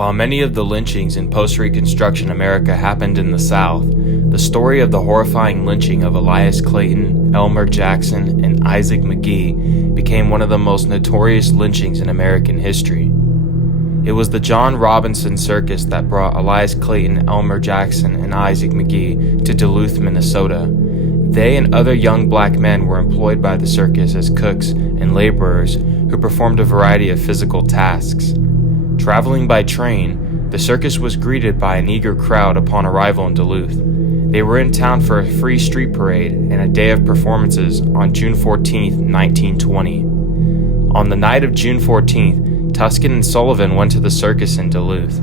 While many of the lynchings in post-Reconstruction America happened in the South, the story of the horrifying lynching of Elias Clayton, Elmer Jackson, and Isaac McGee became one of the most notorious lynchings in American history. It was the John Robinson Circus that brought Elias Clayton, Elmer Jackson, and Isaac McGee to Duluth, Minnesota. They and other young black men were employed by the circus as cooks and laborers who performed a variety of physical tasks. Traveling by train, the circus was greeted by an eager crowd upon arrival in Duluth. They were in town for a free street parade and a day of performances on June 14, 1920. On the night of June 14th, Tuscan and Sullivan went to the circus in Duluth.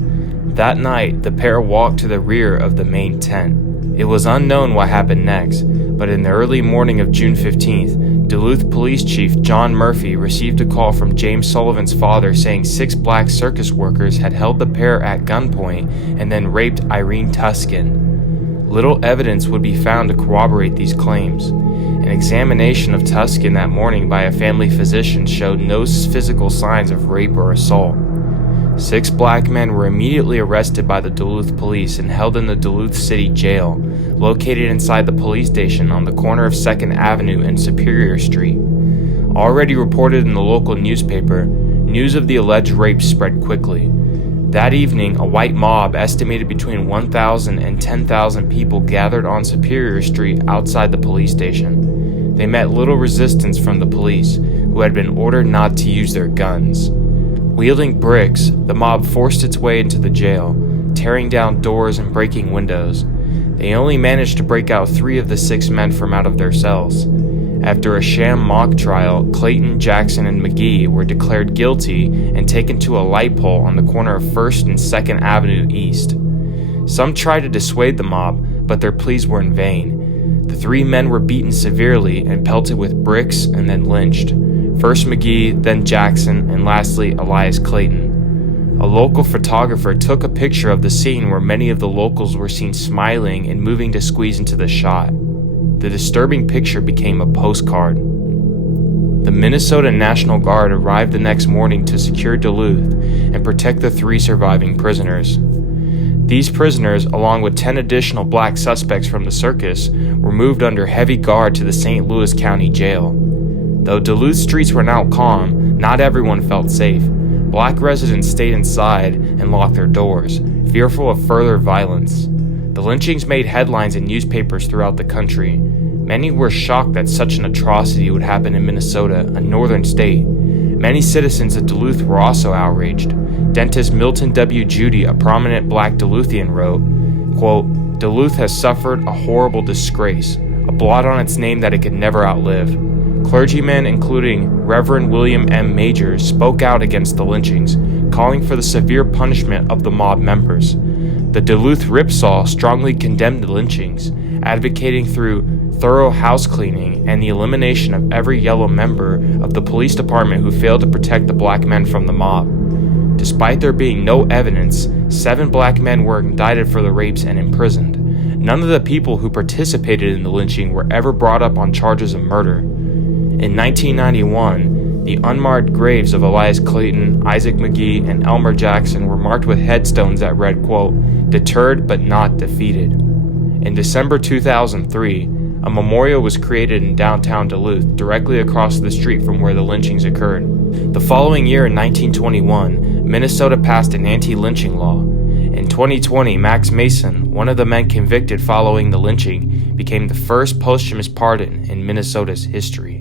That night, the pair walked to the rear of the main tent. It was unknown what happened next, but in the early morning of June 15th, Duluth Police Chief John Murphy received a call from James Sullivan's father saying 6 black circus workers had held the pair at gunpoint and then raped Irene Tuscan. Little evidence would be found to corroborate these claims. An examination of Tuscan that morning by a family physician showed no physical signs of rape or assault. 6 black men were immediately arrested by the Duluth police and held in the Duluth City Jail, located inside the police station on the corner of 2nd Avenue and Superior Street. Already reported in the local newspaper, news of the alleged rape spread quickly. That evening, a white mob estimated between 1,000 and 10,000 people gathered on Superior Street outside the police station. They met little resistance from the police, who had been ordered not to use their guns. Wielding bricks, the mob forced its way into the jail, tearing down doors and breaking windows. They only managed to break out 3 of the 6 men from out of their cells. After a sham mock trial, Clayton, Jackson, and McGee were declared guilty and taken to a light pole on the corner of 1st and 2nd Avenue East. Some tried to dissuade the mob, but their pleas were in vain. The 3 men were beaten severely and pelted with bricks and then lynched. First McGee, then Jackson, and lastly Elias Clayton. A local photographer took a picture of the scene where many of the locals were seen smiling and moving to squeeze into the shot. The disturbing picture became a postcard. The Minnesota National Guard arrived the next morning to secure Duluth and protect the 3 surviving prisoners. These prisoners, along with 10 additional black suspects from the circus, were moved under heavy guard to the St. Louis County Jail. Though Duluth streets were now calm, not everyone felt safe. Black residents stayed inside and locked their doors, fearful of further violence. The lynchings made headlines in newspapers throughout the country. Many were shocked that such an atrocity would happen in Minnesota, a northern state. Many citizens of Duluth were also outraged. Dentist Milton W. Judy, a prominent black Duluthian, wrote, quote, "Duluth has suffered a horrible disgrace, a blot on its name that it could never outlive." Clergymen, including Reverend William M. Majors, spoke out against the lynchings, calling for the severe punishment of the mob members. The Duluth Ripsaw strongly condemned the lynchings, advocating through thorough house cleaning and the elimination of every yellow member of the police department who failed to protect the black men from the mob. Despite there being no evidence, 7 black men were indicted for the rapes and imprisoned. None of the people who participated in the lynching were ever brought up on charges of murder. In 1991, the unmarked graves of Elias Clayton, Isaac McGee, and Elmer Jackson were marked with headstones that read, quote, "Deterred but not defeated." In December 2003, a memorial was created in downtown Duluth, directly across the street from where the lynchings occurred. The following year, in 1921, Minnesota passed an anti-lynching law. In 2020, Max Mason, one of the men convicted following the lynching, became the first posthumous pardon in Minnesota's history.